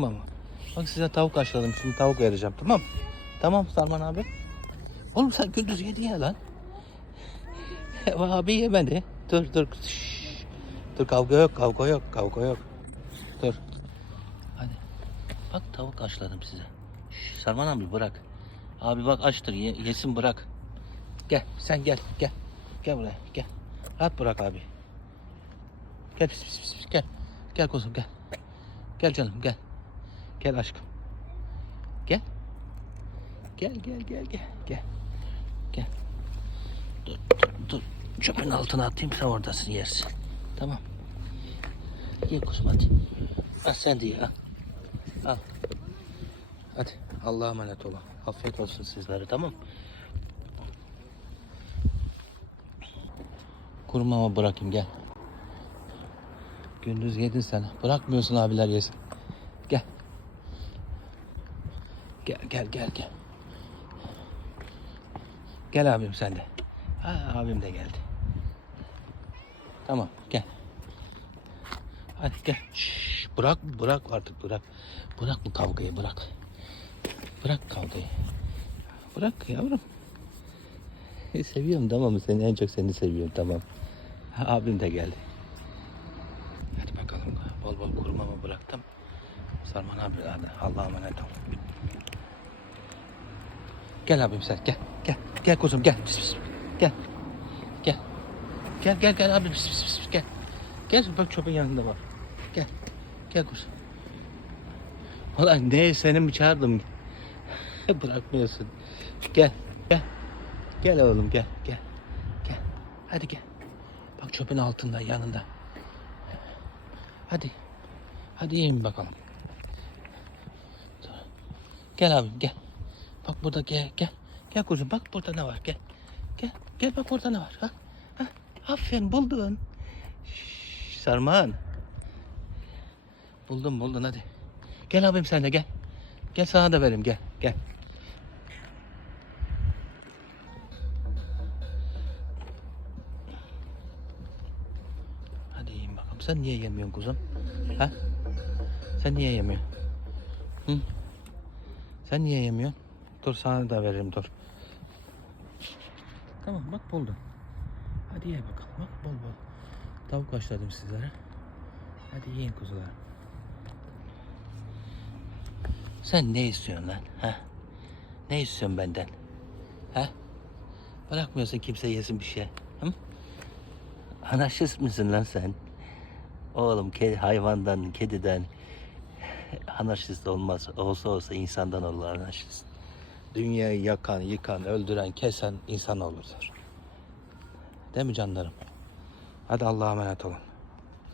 Tamam. Bak size tavuk haşladım. Şimdi tavuk vereceğim tamam? Tamam Sarman abi. Oğlum sen gündüz yedin ya lan. abi yemedi. Dur dur. Şşş. Dur kavga yok kavga yok kavga yok. Dur. Hadi. Bak tavuk haşladım size. Şşş, Sarman abi bırak. Abi bak açtır ye- yesin bırak. Gel sen gel gel. Gel buraya gel. Rahat bırak abi. Gel pis pis, pis gel. Gel kuzum gel. Gel canım gel. Gel aşkım. Gel. Gel gel gel gel gel. Gel. Dur dur dur. Çöpün altına atayım sen oradasın yersin. Tamam. Ye kuzum hadi. Sen de ye al. Al. Hadi Allah'a emanet olun. Afiyet olsun sizlere tamam Kurumama bırakayım gel. Gündüz yedin sen. Bırakmıyorsun abiler yesin. Gel. Gel gel gel gel. Gel abim sen de. Ha, abim de geldi. Tamam gel. Hadi gel. Şşş, bırak bırak artık bırak. Bırak bu kavgayı bırak. Bırak kavgayı. Bırak yavrum. E, Seviyorum tamam mı? Seni en çok seni seviyorum tamam. Abim de geldi. Hadi bakalım. Bol bol kurumamı bıraktım. Sarman abi hadi Allah'a emanet ol. Gel abim sen gel. Gel. Gel kuzum gel. Pis, pis. Gel. Gel. Gel gel gel abim pis, pis, pis. gel. Gel bak çöpün yanında var. Gel. Gel kuzum. Ulan ne seni mi çağırdım? Bırakmıyorsun. Gel. Gel. Gel oğlum gel. Gel. Gel. Hadi gel. Bak çöpün altında yanında. Hadi. Hadi yiyin bakalım. Gel abim gel. Bak burada gel gel. Gel kuzum bak burada ne var gel. Gel. Gel bak burada ne var. Ha? Ha? Aferin buldun. Şşş, Sarman. Buldun buldun hadi. Gel abim sen de gel. Gel sana da vereyim gel. Gel. Hadi yiyin bakalım. Sen niye yemiyorsun kuzum? Ha? Sen niye yemiyorsun? Hı? Sen niye yemiyorsun? Dur sana da veririm dur. Tamam bak buldum. Hadi ye bakalım. Bak bol bol. Tavuk haşladım sizlere. Hadi yiyin kuzular. Sen ne istiyorsun lan? Ha? Ne istiyorsun benden? Ha? Bırakmıyorsun kimse yesin bir şey. Hı? Anarşist misin lan sen? Oğlum kedi, hayvandan, kediden anarşist olmaz. Olsa olsa insandan olur anarşist. Dünyayı yakan, yıkan, öldüren, kesen insan olurdur. Değil mi canlarım? Hadi Allah'a emanet olun.